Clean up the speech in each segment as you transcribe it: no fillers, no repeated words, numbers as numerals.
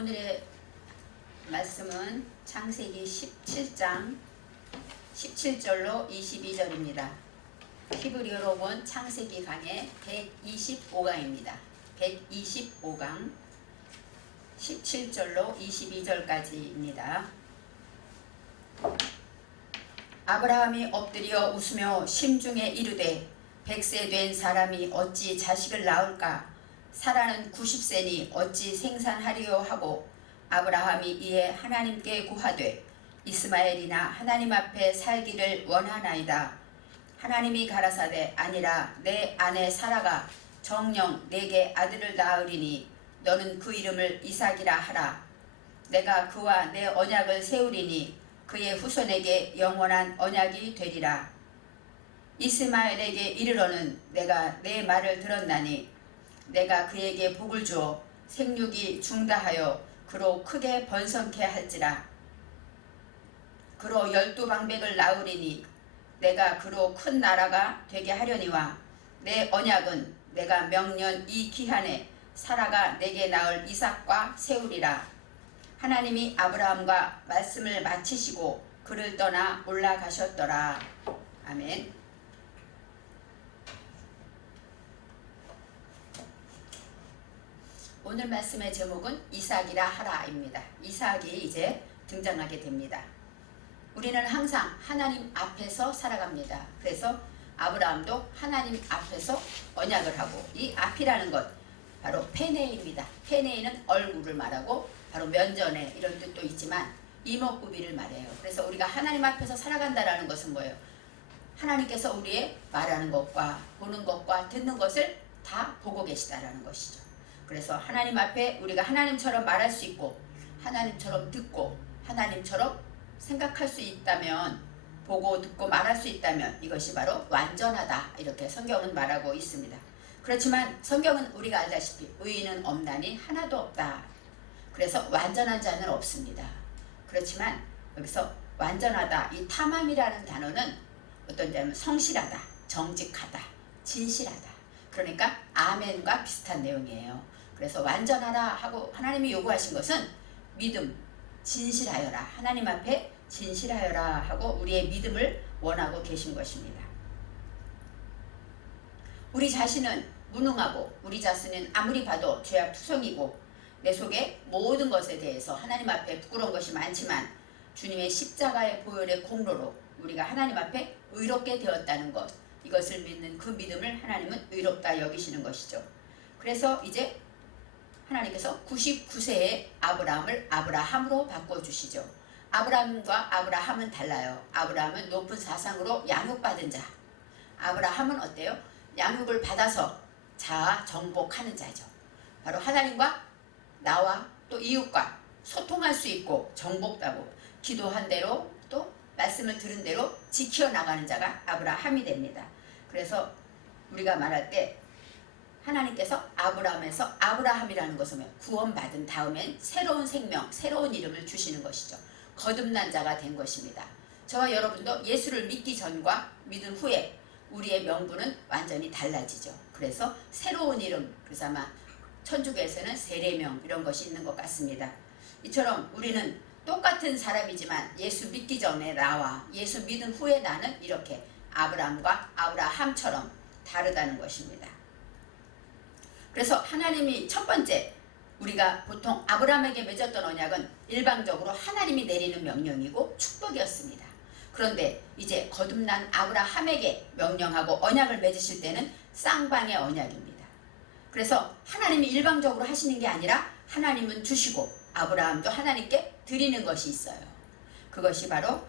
오늘의 말씀은 창세기 17장 17절로 22절입니다. 히브리어로 본 창세기 강의 125강입니다. 125강 17절로 22절까지입니다. 아브라함이 엎드려 웃으며 심중에 이르되 100세 된 사람이 어찌 자식을 낳을까? 사라는 90세니 어찌 생산하리요 하고 아브라함이 이에 하나님께 구하되 이스마엘이나 하나님 앞에 살기를 원하나이다. 하나님이 가라사대 아니라 내 아내 사라가 정녕 내게 아들을 낳으리니 너는 그 이름을 이삭이라 하라. 내가 그와 내 언약을 세우리니 그의 후손에게 영원한 언약이 되리라. 이스마엘에게 이르러는 내가 내 말을 들었나니 내가 그에게 복을 주어 생육이 중다하여 그로 크게 번성케 할지라. 그로 12방백을 낳으리니 내가 그로 큰 나라가 되게 하려니와 내 언약은 내가 명년 이 기한에 사라가 내게 낳을 이삭과 세우리라. 하나님이 아브라함과 말씀을 마치시고 그를 떠나 올라가셨더라. 아멘. 오늘 말씀의 제목은 이삭이라 하라입니다. 이삭이 이제 등장하게 됩니다. 우리는 항상 하나님 앞에서 살아갑니다. 그래서 아브라함도 하나님 앞에서 언약을 하고, 이 앞이라는 것 바로 페네입니다. 페네는 얼굴을 말하고 바로 면전에 이런 뜻도 있지만 이목구비를 말해요. 그래서 우리가 하나님 앞에서 살아간다라는 것은 뭐예요? 하나님께서 우리의 말하는 것과 보는 것과 듣는 것을 다 보고 계시다라는 것이죠. 그래서 하나님 앞에 우리가 하나님처럼 말할 수 있고 하나님처럼 듣고 하나님처럼 생각할 수 있다면, 보고 듣고 말할 수 있다면 이것이 바로 완전하다, 이렇게 성경은 말하고 있습니다. 그렇지만 성경은 우리가 알다시피 의인은 없나니 하나도 없다. 그래서 완전한 자는 없습니다. 그렇지만 여기서 완전하다, 이 탐함이라는 단어는 어떤 자면 성실하다, 정직하다, 진실하다, 그러니까 아멘과 비슷한 내용이에요. 그래서 완전하라 하고 하나님이 요구하신 것은 믿음, 진실하여라, 하나님 앞에 진실하여라 하고 우리의 믿음을 원하고 계신 것입니다. 우리 자신은 무능하고 우리 자신은 아무리 봐도 죄악투성이고 내 속에 모든 것에 대해서 하나님 앞에 부끄러운 것이 많지만 주님의 십자가의 보혈의 공로로 우리가 하나님 앞에 의롭게 되었다는 것, 이것을 믿는 그 믿음을 하나님은 의롭다 여기시는 것이죠. 그래서 이제 하나님께서 99세의 아브라함을 아브라함으로 바꿔주시죠. 아브라함과 아브라함은 달라요. 아브라함은 높은 사상으로 양육받은 자. 아브라함은 어때요? 양육을 받아서 자아 정복하는 자죠. 바로 하나님과 나와 또 이웃과 소통할 수 있고 정복하고 기도한 대로 또 말씀을 들은 대로 지켜나가는 자가 아브라함이 됩니다. 그래서 우리가 말할 때 하나님께서 아브라함에서 아브라함이라는 것은 구원받은 다음엔 새로운 생명, 새로운 이름을 주시는 것이죠. 거듭난 자가 된 것입니다. 저와 여러분도 예수를 믿기 전과 믿은 후에 우리의 명분은 완전히 달라지죠. 그래서 새로운 이름, 그래서 아마 천주교에서는 세례명 이런 것이 있는 것 같습니다. 이처럼 우리는 똑같은 사람이지만 예수 믿기 전에 나와 예수 믿은 후에 나는 이렇게 아브라함과 아브라함처럼 다르다는 것입니다. 그래서 하나님이 첫 번째, 우리가 보통 아브라함에게 맺었던 언약은 일방적으로 하나님이 내리는 명령이고 축복이었습니다. 그런데 이제 거듭난 아브라함에게 명령하고 언약을 맺으실 때는 쌍방의 언약입니다. 그래서 하나님이 일방적으로 하시는 게 아니라 하나님은 주시고 아브라함도 하나님께 드리는 것이 있어요. 그것이 바로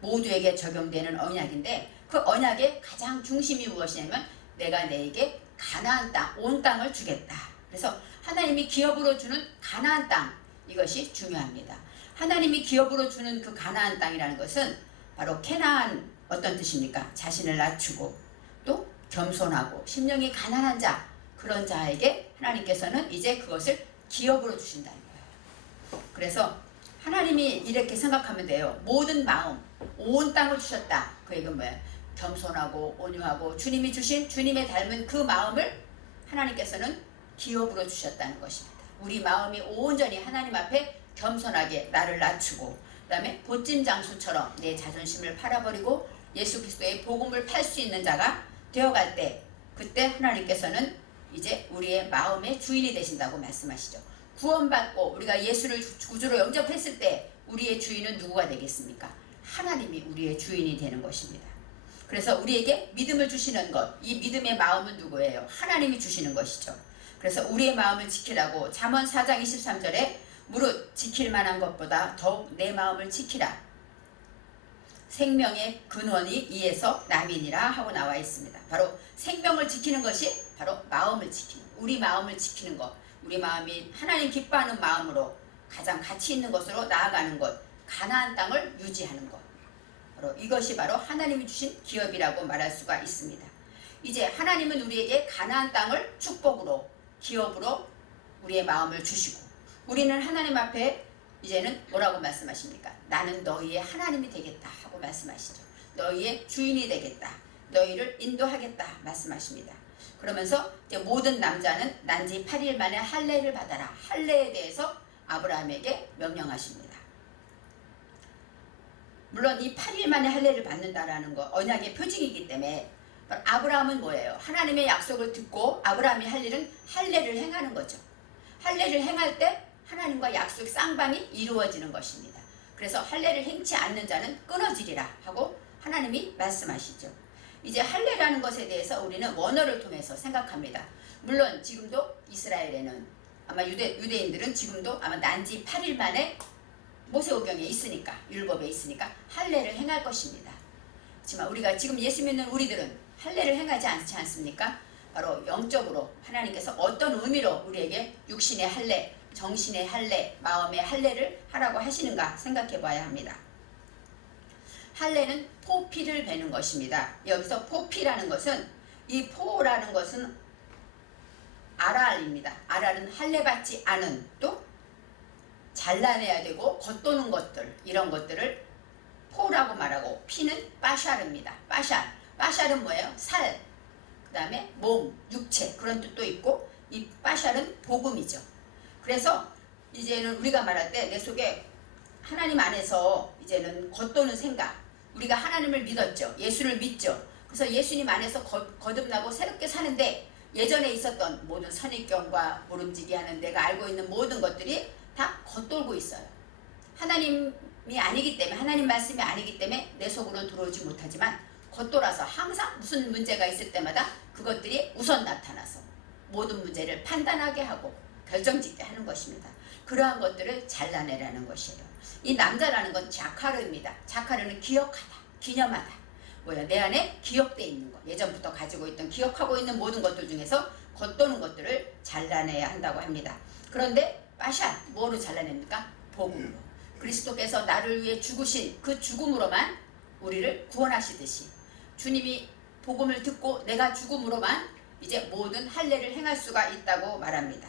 모두에게 적용되는 언약인데, 그 언약의 가장 중심이 무엇이냐면 내가 너에게 가나안 땅, 온 땅을 주겠다. 그래서 하나님이 기업으로 주는 가나안 땅, 이것이 중요합니다. 하나님이 기업으로 주는 그 가나안 땅이라는 것은 바로 캐나안, 어떤 뜻입니까? 자신을 낮추고 또 겸손하고 심령이 가난한 자, 그런 자에게 하나님께서는 이제 그것을 기업으로 주신다는 거예요. 그래서 하나님이 이렇게 생각하면 돼요. 모든 마음, 온 땅을 주셨다. 그 얘기는 뭐예요? 겸손하고 온유하고 주님이 주신, 주님의 닮은 그 마음을 하나님께서는 기업으로 주셨다는 것입니다. 우리 마음이 온전히 하나님 앞에 겸손하게 나를 낮추고 그 다음에 보찜 장수처럼 내 자존심을 팔아버리고 예수 그리스도의 복음을 팔 수 있는 자가 되어갈 때 그때 하나님께서는 이제 우리의 마음의 주인이 되신다고 말씀하시죠. 구원받고 우리가 예수를 구주로 영접했을 때 우리의 주인은 누구가 되겠습니까? 하나님이 우리의 주인이 되는 것입니다. 그래서 우리에게 믿음을 주시는 것, 이 믿음의 마음은 누구예요? 하나님이 주시는 것이죠. 그래서 우리의 마음을 지키라고 잠언 4장 23절에 무릇 지킬 만한 것보다 더욱 내 마음을 지키라. 생명의 근원이 이에서 남이니라 하고 나와 있습니다. 바로 생명을 지키는 것이 바로 마음을 지키는, 우리 마음을 지키는 것, 우리 마음이 하나님 기뻐하는 마음으로 가장 가치 있는 것으로 나아가는 것, 가나안 땅을 유지하는 것, 바로 이것이 바로 하나님이 주신 기업이라고 말할 수가 있습니다. 이제 하나님은 우리에게 가나안 땅을 축복으로, 기업으로 우리의 마음을 주시고 우리는 하나님 앞에 이제는 뭐라고 말씀하십니까? 나는 너희의 하나님이 되겠다 하고 말씀하시죠. 너희의 주인이 되겠다. 너희를 인도하겠다 말씀하십니다. 그러면서 이제 모든 남자는 난지 8일 만에 할례를 받아라. 할례에 대해서 아브라함에게 명령하십니다. 물론 이 8일 만에 할례를 받는다라는 거 언약의 표징이기 때문에 아브라함은 뭐예요? 하나님의 약속을 듣고 아브라함이 할 일은 할례를 행하는 거죠. 할례를 행할 때 하나님과 약속 쌍방이 이루어지는 것입니다. 그래서 할례를 행치 않는 자는 끊어지리라 하고 하나님이 말씀하시죠. 이제 할례라는 것에 대해서 우리는 원어를 통해서 생각합니다. 물론 지금도 이스라엘에는 아마 유대인들은 지금도 아마 난지 8일 만에 모세오경에 있으니까, 율법에 있으니까 할례를 행할 것입니다. 하지만 우리가 지금 예수 믿는 우리들은 할례를 행하지 않지 않습니까? 바로 영적으로 하나님께서 어떤 의미로 우리에게 육신의 할례, 정신의 할례, 마음의 할례를 하라고 하시는가 생각해 봐야 합니다. 할례는 포피를 베는 것입니다. 여기서 포피라는 것은, 이 포라는 것은 아랄입니다. 아랄은 할례받지 않은, 또 잘라내야 되고 겉도는 것들, 이런 것들을 포라고 말하고, 피는 빠샬입니다. 빠샬은 뭐예요? 살, 그 다음에 몸, 육체, 그런 뜻도 있고, 이 빠샬은 복음이죠. 그래서 이제는 우리가 말할 때 내 속에 하나님 안에서 이제는 겉도는 생각, 우리가 하나님을 믿었죠. 예수를 믿죠. 그래서 예수님 안에서 거듭나고 새롭게 사는데 예전에 있었던 모든 선입견과 모름지기 하는 내가 알고 있는 모든 것들이 다 겉돌고 있어요. 하나님이 아니기 때문에, 하나님 말씀이 아니기 때문에 내 속으로 들어오지 못하지만 겉돌아서 항상 무슨 문제가 있을 때마다 그것들이 우선 나타나서 모든 문제를 판단하게 하고 결정짓게 하는 것입니다. 그러한 것들을 잘라내라는 것이에요. 이 남자라는 건 자카르입니다. 자카르는 기억하다, 기념하다. 뭐야? 내 안에 기억되어 있는 것, 예전부터 가지고 있던, 기억하고 있는 모든 것들 중에서 겉도는 것들을 잘라내야 한다고 합니다. 그런데 빠샬, 뭐로 잘라냅니까? 복음으로. 그리스도께서 나를 위해 죽으신 그 죽음으로만 우리를 구원하시듯이 주님이 복음을 듣고 내가 죽음으로만 이제 모든 할례를 행할 수가 있다고 말합니다.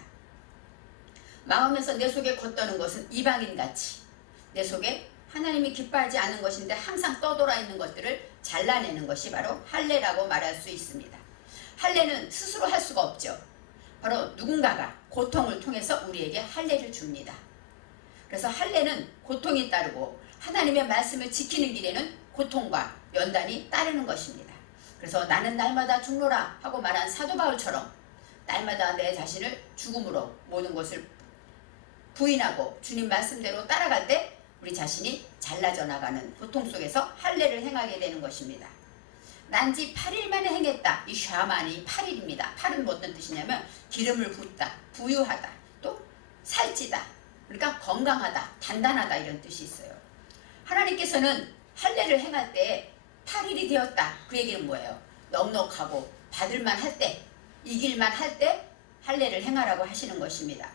마음에서 내 속에 겉도는 것은 이방인같이 내 속에 하나님이 기뻐하지 않은 것인데 항상 떠돌아 있는 것들을 잘라내는 것이 바로 할례라고 말할 수 있습니다. 할례는 스스로 할 수가 없죠. 바로 누군가가 고통을 통해서 우리에게 할례를 줍니다. 그래서 할례는 고통이 따르고 하나님의 말씀을 지키는 길에는 고통과 연단이 따르는 것입니다. 그래서 나는 날마다 죽노라 하고 말한 사도 바울처럼 날마다 내 자신을 죽음으로 모든 것을 부인하고 주님 말씀대로 따라갈 때 우리 자신이 잘라져 나가는 고통 속에서 할례를 행하게 되는 것입니다. 난지 8일 만에 행했다. 이 샤만이 8일입니다. 8은 어떤 뜻이냐면 기름을 붓다, 부유하다, 또 살찌다, 그러니까 건강하다, 단단하다, 이런 뜻이 있어요. 하나님께서는 할례를 행할 때 8일이 되었다. 그 얘기는 뭐예요? 넉넉하고 받을만 할 때, 이길만 할 때 할례를 행하라고 하시는 것입니다.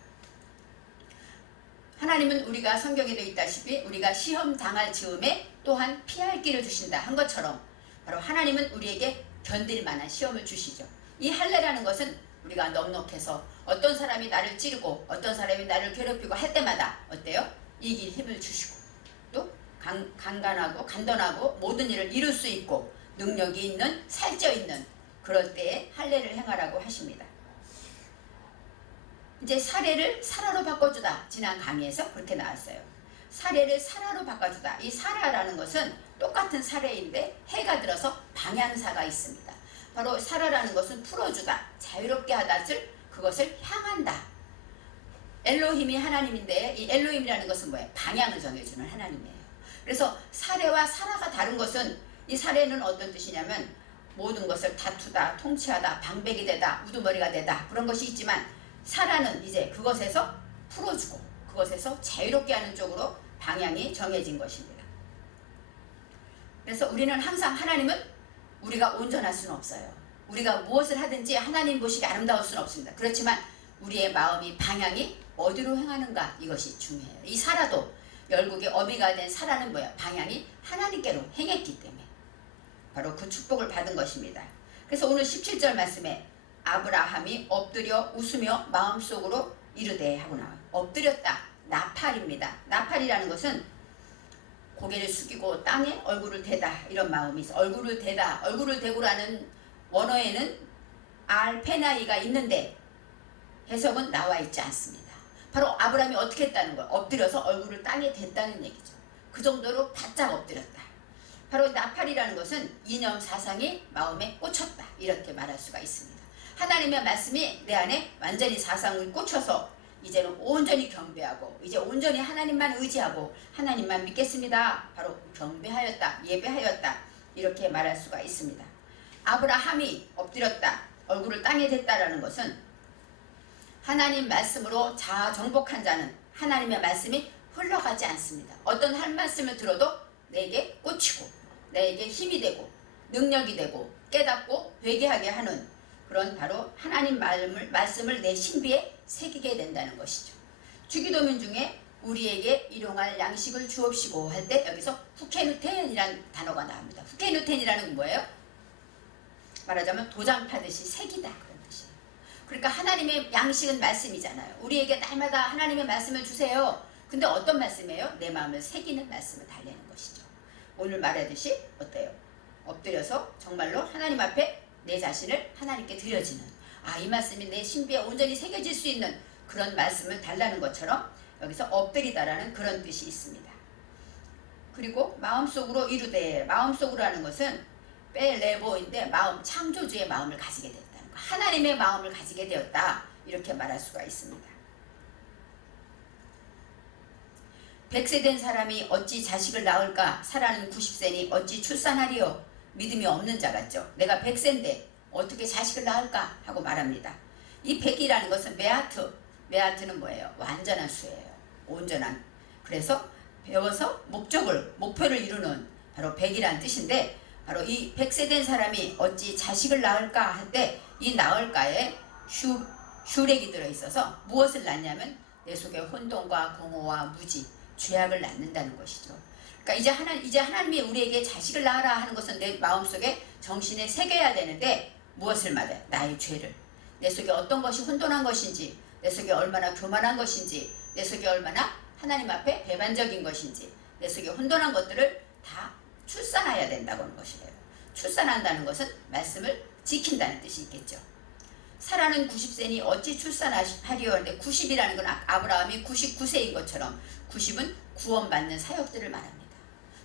하나님은 우리가 성경에 되어 있다시피 우리가 시험 당할 즈음에 또한 피할 길을 주신다 한 것처럼 바로 하나님은 우리에게 견딜 만한 시험을 주시죠. 이 할례라는 것은 우리가 넉넉해서 어떤 사람이 나를 찌르고 어떤 사람이 나를 괴롭히고 할 때마다 어때요? 이길 힘을 주시고 또 강간하고 간던하고 모든 일을 이룰 수 있고 능력이 있는, 살쪄 있는 그럴 때에 할례를 행하라고 하십니다. 이제 사례를 사라로 바꿔주다. 지난 강의에서 그렇게 나왔어요. 사례를 사라로 바꿔주다. 이 사라라는 것은 똑같은 사례인데 해가 들어서 방향사가 있습니다. 바로 사라라는 것은 풀어주다, 자유롭게 하다를 그것을 향한다. 엘로힘이 하나님인데 이 엘로힘이라는 것은 뭐예요? 방향을 정해주는 하나님이에요. 그래서 사례와 사라가 다른 것은 이 사례는 어떤 뜻이냐면 모든 것을 다투다, 통치하다, 방백이 되다, 우두머리가 되다 그런 것이 있지만 사라는 이제 그것에서 풀어주고 그것에서 자유롭게 하는 쪽으로 방향이 정해진 것입니다. 그래서 우리는 항상 하나님은 우리가 온전할 수는 없어요. 우리가 무엇을 하든지 하나님 보시기 아름다울 수는 없습니다. 그렇지만 우리의 마음이 방향이 어디로 향하는가 이것이 중요해요. 이 사라도 열국의 어미가 된 사라는 뭐야? 방향이 하나님께로 행했기 때문에 바로 그 축복을 받은 것입니다. 그래서 오늘 17절 말씀에 아브라함이 엎드려 웃으며 마음속으로 이르되 하고 나와요. 엎드렸다. 나팔입니다. 나팔이라는 것은 고개를 숙이고 땅에 얼굴을 대다 이런 마음이 있어. 얼굴을 대다. 얼굴을 대고라는 원어에는 알페나이가 있는데 해석은 나와 있지 않습니다. 바로 아브라함이 어떻게 했다는 거예요? 엎드려서 얼굴을 땅에 댔다는 얘기죠. 그 정도로 바짝 엎드렸다. 바로 나팔이라는 것은 이념 사상이 마음에 꽂혔다. 이렇게 말할 수가 있습니다. 하나님의 말씀이 내 안에 완전히 사상을 꽂혀서 이제는 온전히 경배하고 이제 온전히 하나님만 의지하고 하나님만 믿겠습니다. 바로 경배하였다. 예배하였다. 이렇게 말할 수가 있습니다. 아브라함이 엎드렸다. 얼굴을 땅에 댔다라는 것은 하나님 말씀으로 자정복한 자는 하나님의 말씀이 흘러가지 않습니다. 어떤 한 말씀을 들어도 내게 꽂히고 내게 힘이 되고 능력이 되고 깨닫고 회개하게 하는 그런 바로 하나님 말씀을 내 신비에 새기게 된다는 것이죠. 주기도문 중에 우리에게 일용할 양식을 주옵시고 할 때 여기서 후케누텐이라는 단어가 나옵니다. 후케누텐이라는 건 뭐예요? 말하자면 도장 파듯이 새기다 그런 뜻이에요. 그러니까 하나님의 양식은 말씀이잖아요. 우리에게 날마다 하나님의 말씀을 주세요. 근데 어떤 말씀이에요? 내 마음을 새기는 말씀을 달래는 것이죠. 오늘 말하듯이 어때요? 엎드려서 정말로 하나님 앞에 내 자신을 하나님께 드려지는 이 말씀이 내 신비에 온전히 새겨질 수 있는 그런 말씀을 달라는 것처럼 여기서 엎드리다라는 그런 뜻이 있습니다. 그리고 마음속으로 이루되 마음속으로 하는 것은 뺄레보인데 마음, 창조주의 마음을 가지게 됐다는 거. 하나님의 마음을 가지게 되었다. 이렇게 말할 수가 있습니다. 100세 된 사람이 어찌 자식을 낳을까? 사라는 90세니 어찌 출산하리요? 믿음이 없는 자 같죠. 내가 100세인데 어떻게 자식을 낳을까? 하고 말합니다. 이 100이라는 것은 메아트. 메아트는 뭐예요? 완전한 수예요. 온전한. 그래서 배워서 목표를 이루는 바로 100이라는 뜻인데 바로 이 100세 된 사람이 어찌 자식을 낳을까 할 때 이 낳을까에 슈렉이 들어있어서 무엇을 낳냐면 내 속에 혼돈과 공허와 무지, 죄악을 낳는다는 것이죠. 그러니까 이제 하나님이 우리에게 자식을 낳으라 하는 것은 내 마음속에 정신에 새겨야 되는데 무엇을 말해요? 나의 죄를. 내 속에 어떤 것이 혼돈한 것인지, 내 속에 얼마나 교만한 것인지, 내 속에 얼마나 하나님 앞에 배반적인 것인지, 내 속에 혼돈한 것들을 다 출산해야 된다고 하는 것이에요. 출산한다는 것은 말씀을 지킨다는 뜻이 있겠죠. 사라는 90세니 어찌 출산하리요 하는데 90이라는 건 아브라함이 99세인 것처럼 90은 구원받는 사역들을 말합니다.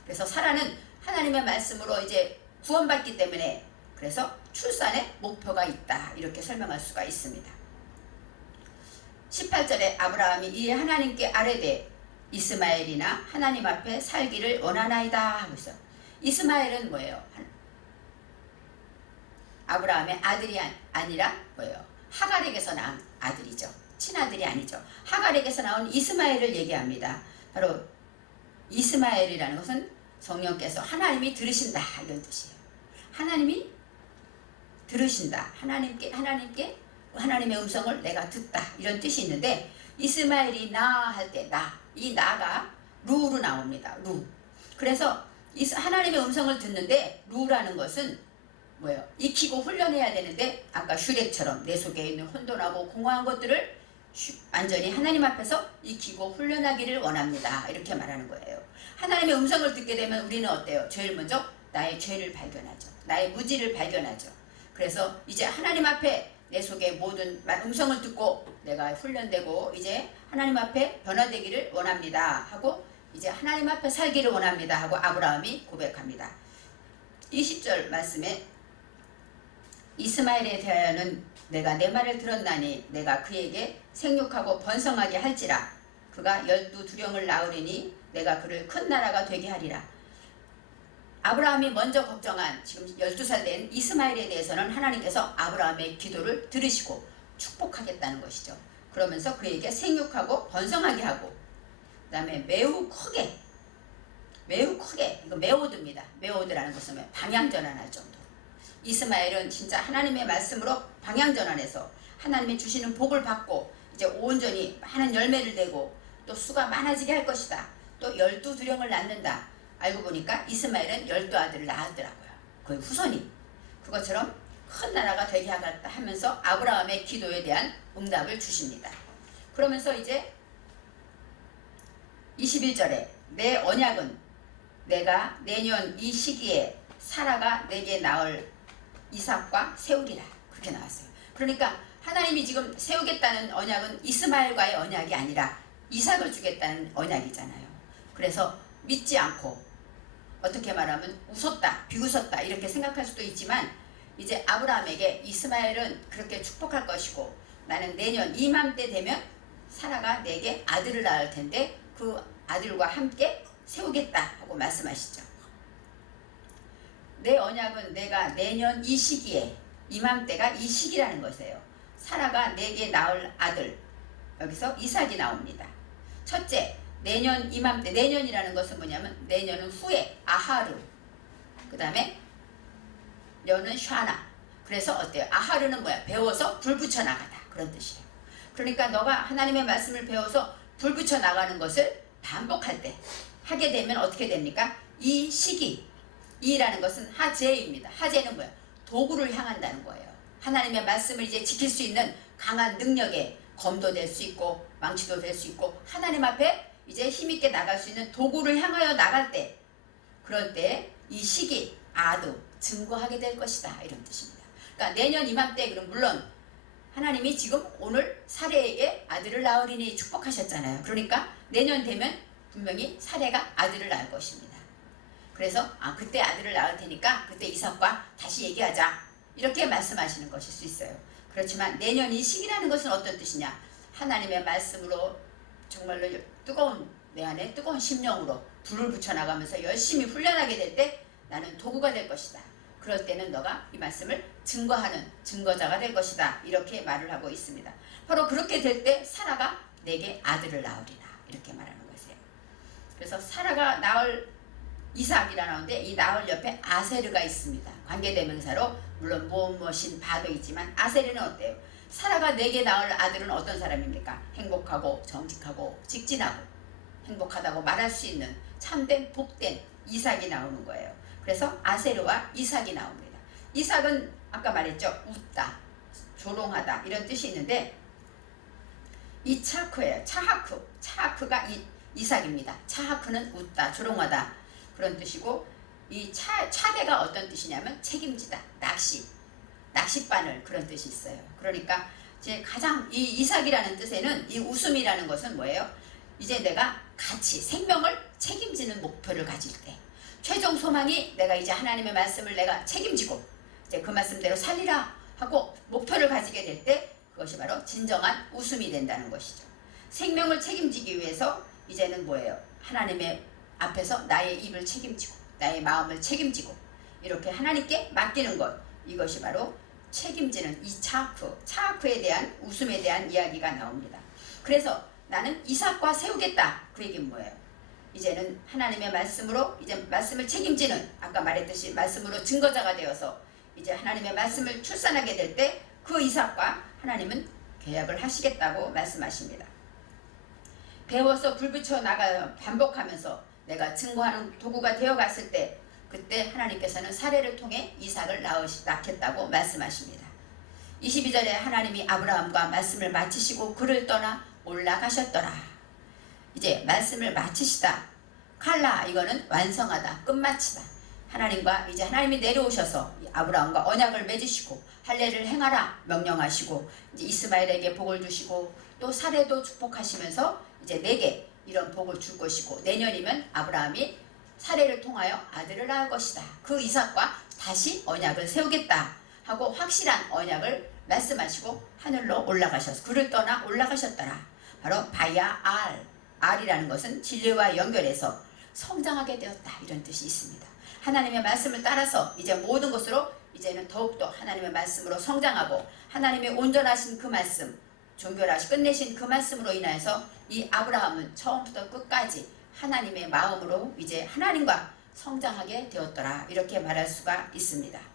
그래서 사라는 하나님의 말씀으로 이제 구원받기 때문에 그래서 출산에 목표가 있다. 이렇게 설명할 수가 있습니다. 18절에 아브라함이 이에 하나님께 아뢰되 이스마엘이나 하나님 앞에 살기를 원하나이다 하고 있어요. 이스마엘은 뭐예요? 아브라함의 아들이 아니라 뭐예요? 하갈에게서 낳은 아들이죠. 친아들이 아니죠. 하갈에게서 나온 이스마엘을 얘기합니다. 바로 이스마엘이라는 것은 성령께서 하나님이 들으신다 이런 뜻이에요. 하나님이 들으신다. 하나님의 음성을 내가 듣다 이런 뜻이 있는데 이스마엘이 나 할 때 이 나가 루로 나옵니다. 루. 그래서 하나님의 음성을 듣는데 루라는 것은 뭐예요? 익히고 훈련해야 되는데 아까 슈렉처럼 내 속에 있는 혼돈하고 공허한 것들을 완전히 하나님 앞에서 익히고 훈련하기를 원합니다. 이렇게 말하는 거예요. 하나님의 음성을 듣게 되면 우리는 어때요? 제일 먼저 나의 죄를 발견하죠. 나의 무지를 발견하죠. 그래서 이제 하나님 앞에 내 속에 모든 음성을 듣고 내가 훈련되고 이제 하나님 앞에 변화되기를 원합니다 하고 이제 하나님 앞에 살기를 원합니다 하고 아브라함이 고백합니다. 20절 말씀에 이스마엘에 대하여는 내가 내 말을 들었나니 내가 그에게 생육하고 번성하게 할지라 그가 12두령을 낳으리니 내가 그를 큰 나라가 되게 하리라. 아브라함이 먼저 걱정한 지금 12살 된 이스마엘에 대해서는 하나님께서 아브라함의 기도를 들으시고 축복하겠다는 것이죠. 그러면서 그에게 생육하고 번성하게 하고 그 다음에 매우 크게 이거 메오드입니다. 메오드라는 것은 방향전환할 정도. 이스마엘은 진짜 하나님의 말씀으로 방향전환해서 하나님이 주시는 복을 받고 이제 온전히 많은 열매를 내고 또 수가 많아지게 할 것이다. 또 12두령을 낳는다. 알고 보니까 이스마엘은 12아들을 낳았더라고요. 그 후손이. 그것처럼 큰 나라가 되게 하겠다 하면서 아브라함의 기도에 대한 응답을 주십니다. 그러면서 이제 21절에 내 언약은 내가 내년 이 시기에 사라가 내게 낳을 이삭과 세우리라. 그렇게 나왔어요. 그러니까 하나님이 지금 세우겠다는 언약은 이스마엘과의 언약이 아니라 이삭을 주겠다는 언약이잖아요. 그래서 믿지 않고 어떻게 말하면 웃었다, 비웃었다 이렇게 생각할 수도 있지만 이제 아브라함에게 이스마엘은 그렇게 축복할 것이고 나는 내년 이맘때 되면 사라가 내게 아들을 낳을 텐데 그 아들과 함께 세우겠다 하고 말씀하시죠. 내 언약은 내가 내년 이 시기에 이맘때가 이 시기라는 것이에요. 사라가 내게 낳을 아들 여기서 이삭이 나옵니다. 첫째 내년 이맘때 내년이라는 것은 뭐냐면 내년은 후에 아하르 그 다음에 년은 샤나 그래서 어때요? 아하르는 뭐야? 배워서 불 붙여 나가다 그런 뜻이에요. 그러니까 너가 하나님의 말씀을 배워서 불 붙여 나가는 것을 반복할 때 하게 되면 어떻게 됩니까? 이 시기 이라는 것은 하제입니다. 하제는 뭐야? 도구를 향한다는 거예요. 하나님의 말씀을 이제 지킬 수 있는 강한 능력에 검도 될 수 있고 망치도 될 수 있고 하나님 앞에 이제 힘있게 나갈 수 있는 도구를 향하여 나갈 때 그럴 때 이 시기 아두 증거하게 될 것이다 이런 뜻입니다. 그러니까 내년 이맘때 그럼 물론 하나님이 지금 오늘 사레에게 아들을 낳으리니 축복하셨잖아요. 그러니까 내년 되면 분명히 사레가 아들을 낳을 것입니다. 그래서 그때 아들을 낳을 테니까 그때 이삭과 다시 얘기하자 이렇게 말씀하시는 것일 수 있어요. 그렇지만 내년 이 시기라는 것은 어떤 뜻이냐? 하나님의 말씀으로 정말로 뜨거운 내 안에 뜨거운 심령으로 불을 붙여나가면서 열심히 훈련하게 될 때 나는 도구가 될 것이다. 그럴 때는 너가 이 말씀을 증거하는 증거자가 될 것이다. 이렇게 말을 하고 있습니다. 바로 그렇게 될 때 사라가 내게 아들을 낳으리라 이렇게 말하는 것이에요. 그래서 사라가 낳을 이삭이라 나오는데 이 낳을 옆에 아세르가 있습니다. 관계대명사로 물론 무엇인 바도 있지만 아세르는 어때요? 사라가 내게 낳을 아들은 어떤 사람입니까? 행복하고 정직하고 직진하고 행복하다고 말할 수 있는 참된 복된 이삭이 나오는 거예요. 그래서 아세르와 이삭이 나옵니다. 이삭은 아까 말했죠. 웃다, 조롱하다 이런 뜻이 있는데 이 차크예요. 차하크가 이삭입니다. 차하크는 웃다, 조롱하다 그런 뜻이고 이 차대가 어떤 뜻이냐면 책임지다, 낚싯바늘 그런 뜻이 있어요. 그러니까 이제 가장 이 이삭이라는 뜻에는 이 웃음이라는 것은 뭐예요? 이제 내가 같이 생명을 책임지는 목표를 가질 때 최종 소망이 내가 이제 하나님의 말씀을 내가 책임지고 이제 그 말씀대로 살리라 하고 목표를 가지게 될 때 그것이 바로 진정한 웃음이 된다는 것이죠. 생명을 책임지기 위해서 이제는 뭐예요? 하나님의 앞에서 나의 입을 책임지고 나의 마음을 책임지고 이렇게 하나님께 맡기는 것 이것이 바로 책임지는 이 차크에 대한 웃음에 대한 이야기가 나옵니다. 그래서 나는 이삭과 세우겠다 그 얘기는 뭐예요? 이제는 하나님의 말씀으로 이제 말씀을 책임지는 아까 말했듯이 말씀으로 증거자가 되어서 이제 하나님의 말씀을 출산하게 될 때 그 이삭과 하나님은 계약을 하시겠다고 말씀하십니다. 배워서 불붙여 나가 반복하면서 내가 증거하는 도구가 되어갔을 때 그때 하나님께서는 사례를 통해 이삭을 낳겠다고 말씀하십니다. 22절에 하나님이 아브라함과 말씀을 마치시고 그를 떠나 올라가셨더라. 이제 말씀을 마치시다. 칼라 이거는 완성하다, 끝마치다. 하나님과 이제 하나님이 내려오셔서 아브라함과 언약을 맺으시고 할례를 행하라 명령하시고 이제 이스마엘에게 복을 주시고 또 사례도 축복하시면서 이제 내게 이런 복을 줄 것이고 내년이면 아브라함이 사례를 통하여 아들을 낳을 것이다. 그 이삭과 다시 언약을 세우겠다 하고 확실한 언약을 말씀하시고 하늘로 올라가셔서 그를 떠나 올라가셨더라. 바로 바야 알이라는 것은 진리와 연결해서 성장하게 되었다 이런 뜻이 있습니다. 하나님의 말씀을 따라서 이제 모든 것으로 이제는 더욱더 하나님의 말씀으로 성장하고 하나님의 온전하신 그 말씀 종결하시 끝내신 그 말씀으로 인하여서 이 아브라함은 처음부터 끝까지 하나님의 마음으로 이제 하나님과 성장하게 되었더라 이렇게 말할 수가 있습니다.